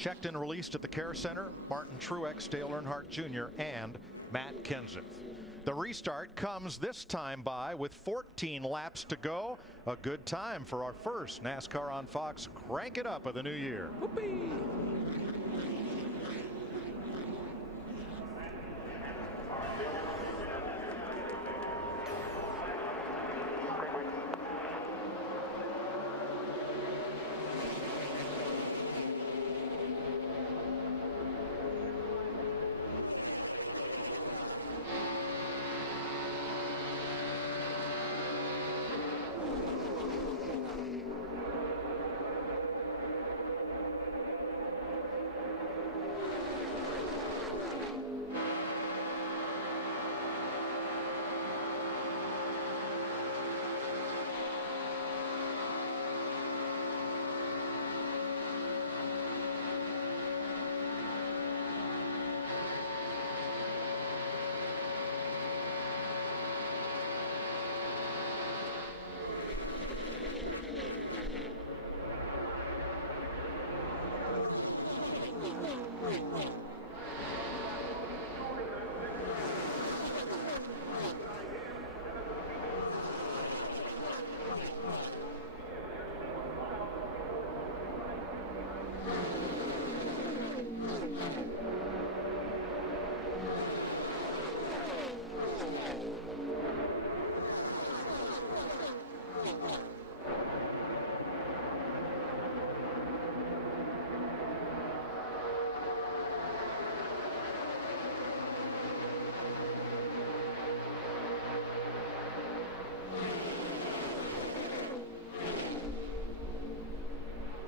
checked and released at the Care Center, Martin Truex, Dale Earnhardt Jr., and Matt Kenseth. The restart comes this time by with 14 laps to go. A good time for our first NASCAR on Fox. Crank it up of the new year. Whoopee.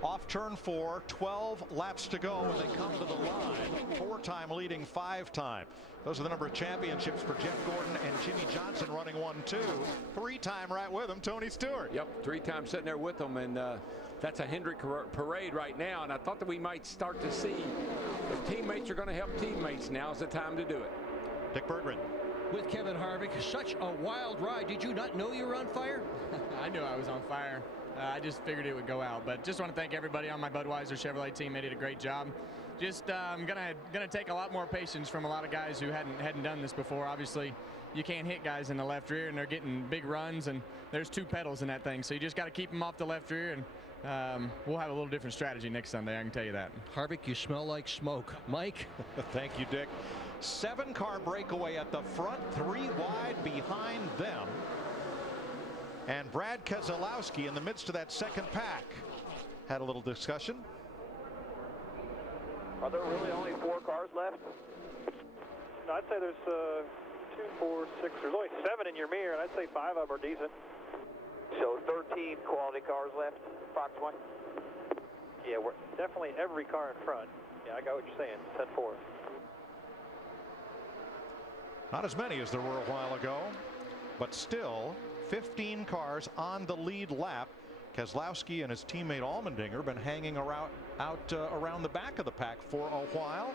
Off turn 4, 12 laps to go when they come to the line. 4-time leading 5-time. Those are the number of championships for Jeff Gordon and Jimmy Johnson running 1-2. 3-time right with him, Tony Stewart. Yep, 3-time sitting there with them, and that's a Hendrick parade right now. And I thought that we might start to see if teammates are going to help teammates. Now's the time to do it. Dick Berggren. With Kevin Harvick, such a wild ride. Did you not know you were on fire? I knew I was on fire. I just figured it would go out. But just want to thank everybody on my Budweiser Chevrolet team. They did a great job. Just gonna take a lot more patience from a lot of guys who hadn't done this before. Obviously, you can't hit guys in the left rear, and they're getting big runs, and there's 2 pedals in that thing. So you just got to keep them off the left rear, and we'll have a little different strategy next Sunday. I can tell you that. Harvick, you smell like smoke. Mike. Thank you, Dick. 7-car breakaway at the front, 3 wide behind them. And Brad Keselowski in the midst of that second pack had a little discussion. Are there really only 4 cars left? No, I'd say there's 2, 4, 6. There's only 7 in your mirror, and I'd say 5 of them are decent. So 13 quality cars left, approximately? Yeah, we're definitely every car in front. Yeah, I got what you're saying. 10-4. Not as many as there were a while ago, but still 15 cars on the lead lap. Keselowski and his teammate Allmendinger been hanging around the back of the pack for a while,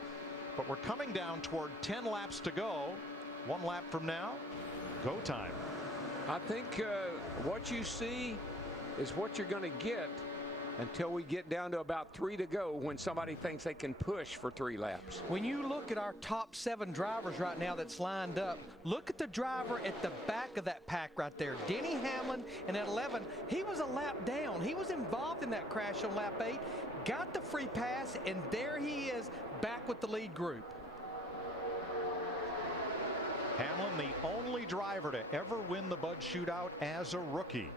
but we're coming down toward 10 laps to go. 1 lap from now, go time. I think what you see is what you're going to get until we get down to about 3 to go, when somebody thinks they can push for 3 laps. When you look at our top 7 drivers right now that's lined up, look at the driver at the back of that pack right there, Denny Hamlin. And at 11, he was a lap down. He was involved in that crash on lap 8, got the free pass, and there he is back with the lead group. Hamlin, the only driver to ever win the Bud Shootout as a rookie.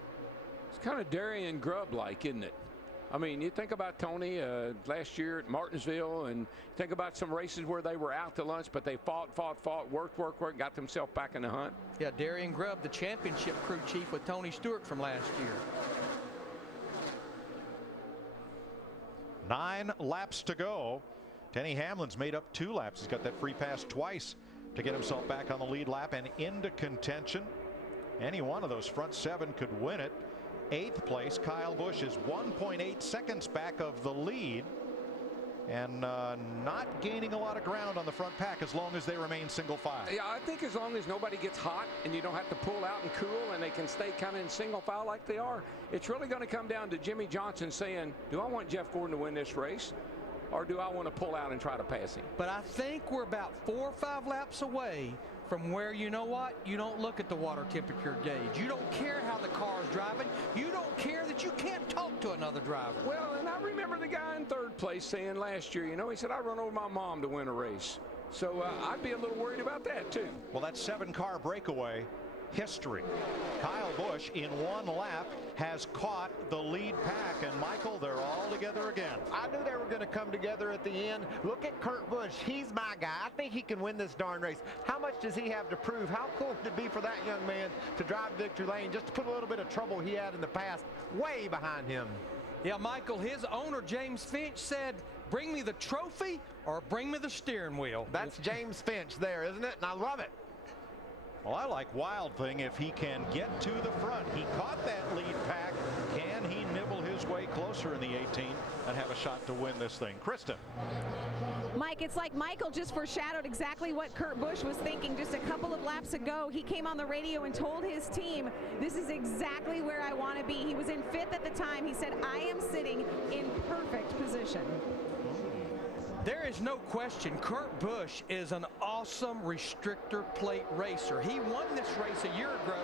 It's kind of Darian Grubb-like, isn't it? I mean, you think about Tony last year at Martinsville, and think about some races where they were out to lunch, but they fought, worked, got themselves back in the hunt. Yeah, Darian Grubb, the championship crew chief with Tony Stewart from last year. 9 laps to go. Denny Hamlin's made up 2 laps. He's got that free pass twice to get himself back on the lead lap and into contention. Any one of those front 7 could win it. 8th place, Kyle Busch is 1.8 seconds back of the lead, and not gaining a lot of ground on the front pack as long as they remain single file. Yeah, I think as long as nobody gets hot and you don't have to pull out and cool, and they can stay kind of in single file like they are, it's really going to come down to Jimmy Johnson saying, do I want Jeff Gordon to win this race, or do I want to pull out and try to pass him? But I think we're about 4 or 5 laps away from where, you know what, you don't look at the water temperature gauge. You don't care how the car's driving. You don't care that you can't talk to another driver. Well, and I remember the guy in 3rd place saying last year, you know, he said, I run over my mom to win a race. So I'd be a little worried about that, too. Well, that 7-car breakaway, history. Kyle Busch, in 1 lap, has caught the lead pack. And, Michael, they're all together again. I knew they were going to come together at the end. Look at Kurt Busch. He's my guy. I think he can win this darn race. How much does he have to prove? How cool would it be for that young man to drive victory lane, just to put a little bit of trouble he had in the past way behind him? Yeah, Michael, his owner, James Finch, said, bring me the trophy or bring me the steering wheel. That's James Finch there, isn't it? And I love it. Well, I like Wild Thing if he can get to the front. He caught that lead pack. Can he nibble his way closer in the 18 and have a shot to win this thing? Krista. Mike, it's like Michael just foreshadowed exactly what Kurt Busch was thinking just a couple of laps ago. He came on the radio and told his team, this is exactly where I want to be. He was in 5th at the time. He said, I am sitting in perfect position. There is no question Kurt Busch is an awesome restrictor plate racer. He won this race a year ago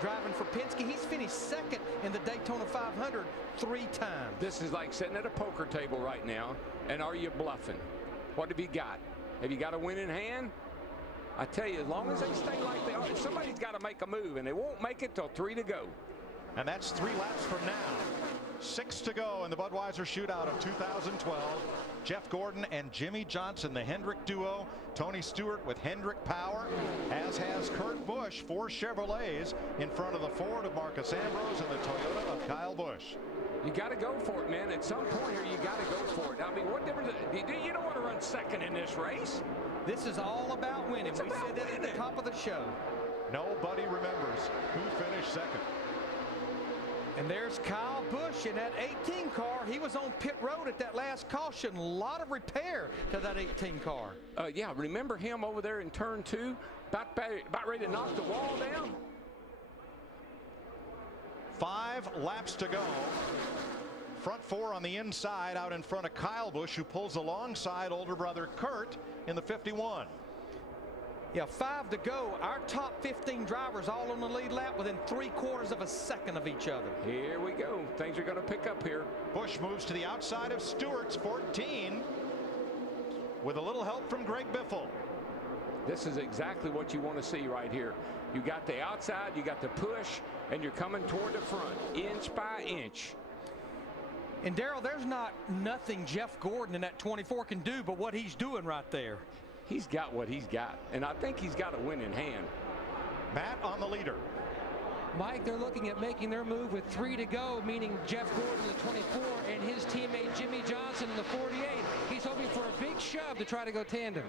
driving for Penske. He's finished 2nd in the Daytona 500 3 times. This is like sitting at a poker table right now, and are you bluffing? What have you got? Have you got a winning hand? I tell you, as long as they stay like they are, somebody's got to make a move, and they won't make it till 3 to go. And that's 3 laps from now. 6 to go in the Budweiser Shootout of 2012. Jeff Gordon and Jimmy Johnson, the Hendrick duo. Tony Stewart with Hendrick power, as has Kurt Busch. 4 Chevrolets in front of the Ford of Marcus Ambrose and the Toyota of Kyle Busch. You got to go for it, man. At some point here, you got to go for it. I mean, what difference? You don't want to run 2nd in this race. This is all about winning. We said that at the top of the show. Nobody remembers who finished 2nd. And there's Kyle Busch in that 18 car. He was on pit road at that last caution. A lot of repair to that 18 car. Yeah, remember him over there in turn 2? About ready to knock the wall down? 5 laps to go. Front 4 on the inside out in front of Kyle Busch, who pulls alongside older brother Kurt in the 51. Yeah, 5 to go. Our top 15 drivers all on the lead lap within 3/4 of a second of each other. Here we go. Things are going to pick up here. Busch moves to the outside of Stewart's 14 with a little help from Greg Biffle. This is exactly what you want to see right here. You got the outside, you got the push, and you're coming toward the front, inch by inch. And Darrell, there's not nothing Jeff Gordon in that 24 can do but what he's doing right there. He's got what he's got, and I think he's got a winning hand. Matt on the leader. Mike, they're looking at making their move with 3 to go, meaning Jeff Gordon in the 24 and his teammate Jimmy Johnson in the 48. He's hoping for a big shove to try to go tandem.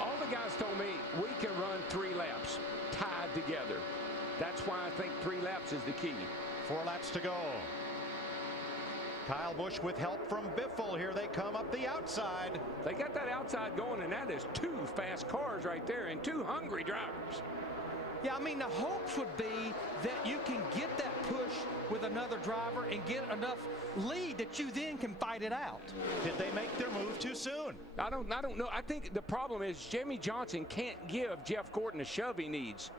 All the guys told me we can run 3 laps tied together. That's why I think 3 laps is the key. 4 laps to go. Kyle Busch with help from Biffle. Here they come up the outside. They got that outside going, and that is 2 fast cars right there and 2 hungry drivers. Yeah, I mean, the hopes would be that you can get that push with another driver and get enough lead that you then can fight it out. Did they make their move too soon? I don't know. I think the problem is Jimmy Johnson can't give Jeff Gordon the shove he needs.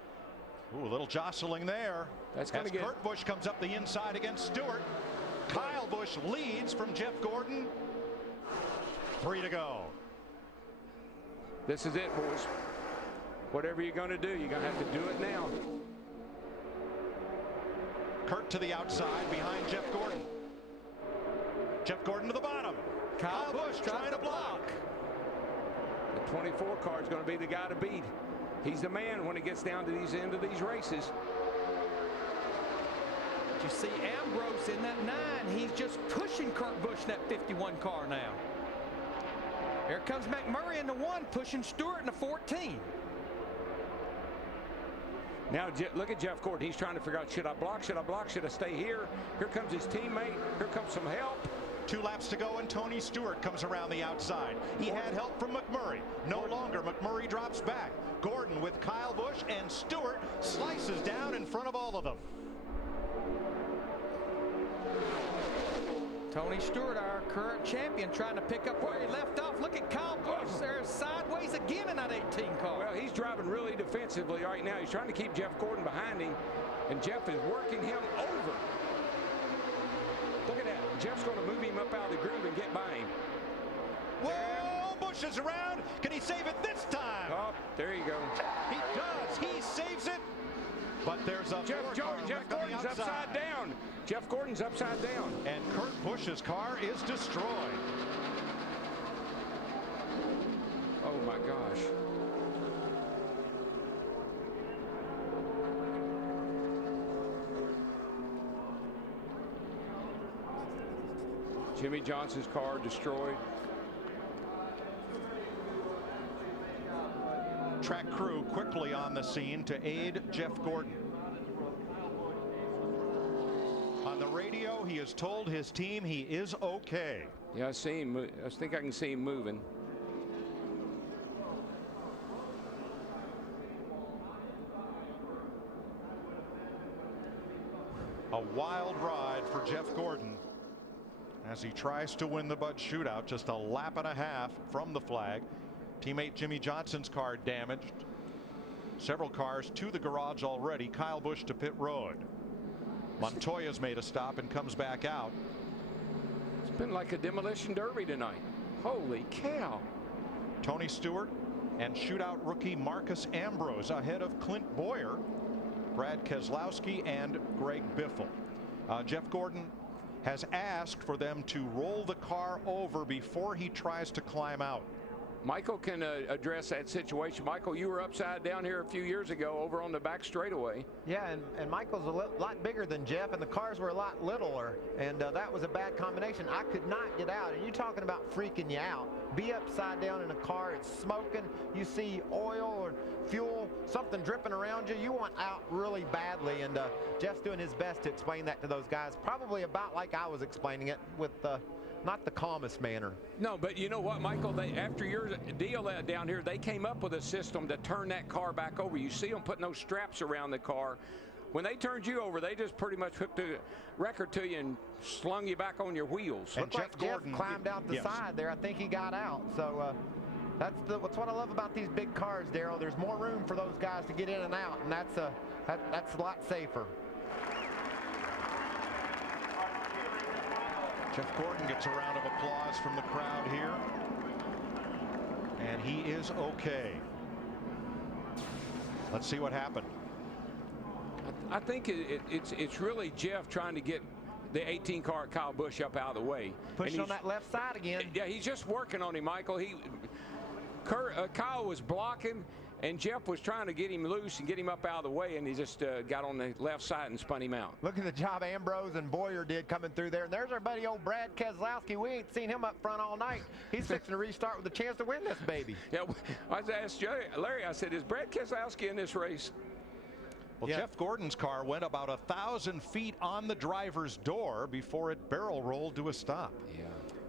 Ooh, a little jostling there. That's going to get. Kurt Busch comes up the inside against Stewart. Kyle Busch leads from Jeff Gordon. 3 to go. This is it, boys. Whatever you're going to do, you're going to have to do it now. Kurt to the outside behind Jeff Gordon. Jeff Gordon to the bottom. Kyle Busch trying to block. The 24 car is going to be the guy to beat. He's the man when it gets down to these end of these races. You see Ambrose in that 9. He's just pushing Kurt Busch in that 51 car now. Here comes McMurray in the 1, pushing Stewart in the 14. Now look at Jeff Gordon. He's trying to figure out, should I block, should I block, should I stay here? Here comes his teammate. Here comes some help. 2 laps to go, and Tony Stewart comes around the outside. He had help from McMurray. No longer. McMurray drops back. Gordon with Kyle Busch, and Stewart slices down in front of all of them. Tony Stewart, our current champion, trying to pick up where he left off. Look at Kyle Busch there, sideways again in that 18 car. Well, he's driving really defensively right now. He's trying to keep Jeff Gordon behind him, and Jeff is working him over. Look at that. Jeff's going to move him up out of the groove and get by him. Whoa, Busch is around. Can he save it this time? Oh, there you go. He does. He saves it. But there's a Jeff Gordon's upside down. Jeff Gordon's upside down. And Kurt Busch's car is destroyed. Oh my gosh. Jimmy Johnson's car destroyed. Track crew quickly on the scene to aid Jeff Gordon. On the radio, he has told his team he is okay. Yeah, I see him. I think I can see him moving. A wild ride for Jeff Gordon as he tries to win the Bud Shootout, just a lap and a half from the flag. Teammate Jimmy Johnson's car damaged. Several cars to the garage already. Kyle Busch to pit road. Montoya's made a stop and comes back out. It's been like a demolition derby tonight. Holy cow. Tony Stewart and shootout rookie Marcus Ambrose ahead of Clint Boyer, Brad Keselowski, and Greg Biffle. Jeff Gordon has asked for them to roll the car over before he tries to climb out. Michael can address that situation. Michael, you were upside down here a few years ago over on the back straightaway. Yeah, and Michael's a lot bigger than Jeff, and the cars were a lot littler, and that was a bad combination. I could not get out, and you're talking about freaking you out. Be upside down in a car, it's smoking, you see oil or fuel, something dripping around you, you want out really badly, and Jeff's doing his best to explain that to those guys, probably about like I was explaining it, with not the calmest manner. No, but you know what, Michael, after your deal down here, they came up with a system to turn that car back over. You see them putting those straps around the car. When they turned you over, they just pretty much hooked the record to you and slung you back on your wheels. And Jeff Gordon climbed out the side there. I think he got out. So that's what I love about these big cars, Darrell. There's more room for those guys to get in and out, and that's a lot safer. Jeff Gordon gets a round of applause from the crowd here, and he is okay. Let's see what happened. I think it's really Jeff trying to get the 18 car Kyle Busch up out of the way. Pushing on that left side again. Yeah, he's just working on him, Michael. Kyle was blocking, and Jeff was trying to get him loose and get him up out of the way, and he just got on the left side and spun him out. Look at the job Ambrose and Boyer did coming through there. And there's our buddy old Brad Keselowski. We ain't seen him up front all night. He's fixing to restart with a chance to win this baby. Yeah, I asked Larry, I said, is Brad Keselowski in this race? Well, yeah. Jeff Gordon's car went about 1,000 feet on the driver's door before it barrel rolled to a stop.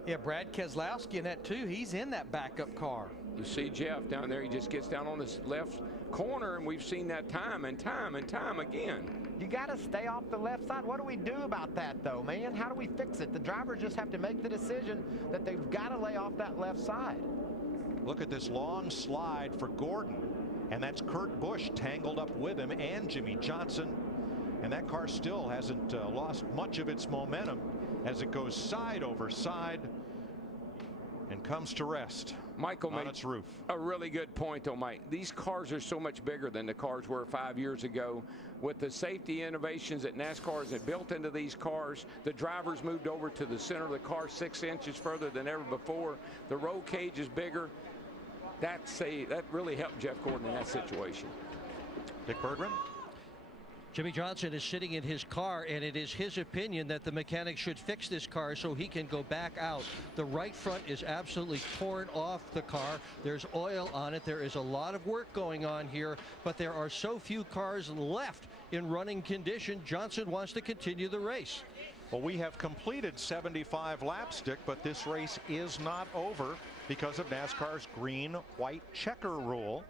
Yeah, Brad Keselowski in that too. He's in that backup car. You see Jeff down there. He just gets down on this left corner, and we've seen that time and time and time again. You got to stay off the left side. What do we do about that, though, man? How do we fix it? The drivers just have to make the decision that they've got to lay off that left side. Look at this long slide for Gordon, and that's Kurt Busch tangled up with him and Jimmy Johnson. And that car still hasn't lost much of its momentum as it goes side over side and comes to rest. Michael on made its roof. A really good point, though, Mike. These cars are so much bigger than the cars were 5 years ago. With the safety innovations that NASCAR has built into these cars, the drivers moved over to the center of the car 6 inches further than ever before. The roll cage is bigger. That really helped Jeff Gordon in that situation. Dick Berggren. Jimmy Johnson is sitting in his car, and it is his opinion that the mechanic should fix this car so he can go back out. The right front is absolutely torn off the car. There's oil on it. There is a lot of work going on here, but there are so few cars left in running condition. Johnson wants to continue the race. Well, we have completed 75 laps, Dick, but this race is not over because of NASCAR's green-white checker rule.